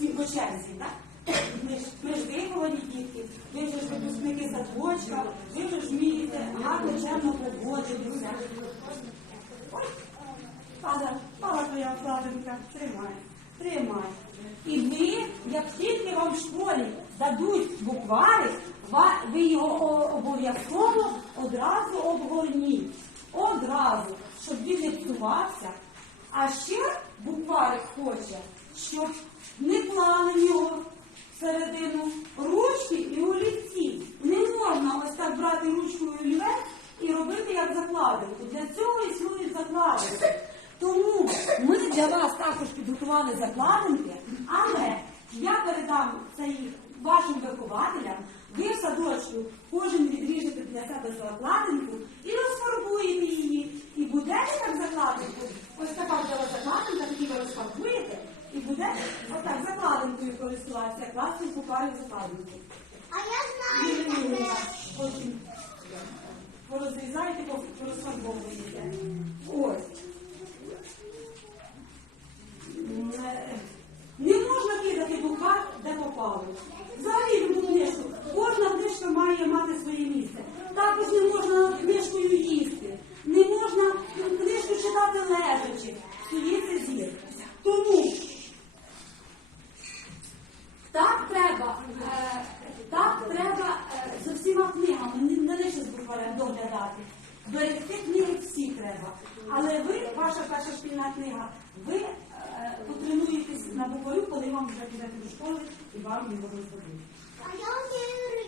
всі по черзі, так? Ми ж, ми виховані дітки, ви ж випускники садочка, ви ж вмієте гарно чемно поводитися. Ой, Пала, пала твоя вкладинка, тримай, тримай. І ви, як тільки вам в школі дадуть букварик, ви його обов'язково одразу обгорніть. Одразу, щоб він не. А ще букварик хоче, щоб не клали в нього всередину ручки і олівці. Не можна ось так брати ручку і олівець і робити як закладинку. Для цього існують закладинки. Тому ми для вас також підготували закладинки, але я передам це їх вашим вихователям. Ви в садочку кожен відріжете для себе закладинку і розфарбуєте її. І будете так закладинку. Ось така взяла закладинка, тоді ви розфарбуєте, і будете отак класною купаю закладинку. А я знаю таке. Потім порозрізаєте, порозфарбовуєте. Ось. М, е, Не можна кидати буквар, де попало. Взагалі любу книжку. Кожна книжка має мати своє місце. Також не можна книжкою їсти. Не можна книжку читати лежачи. Псується зір. Тому так треба, е, так треба е, з усіма книгами, не, не лише з доглядати. Берегти книги всі треба. Але ви, ваша перша шкільна книга, ви е, потренуєтесь на букварю, коли вам вже підете до школи і вам його роздадуть.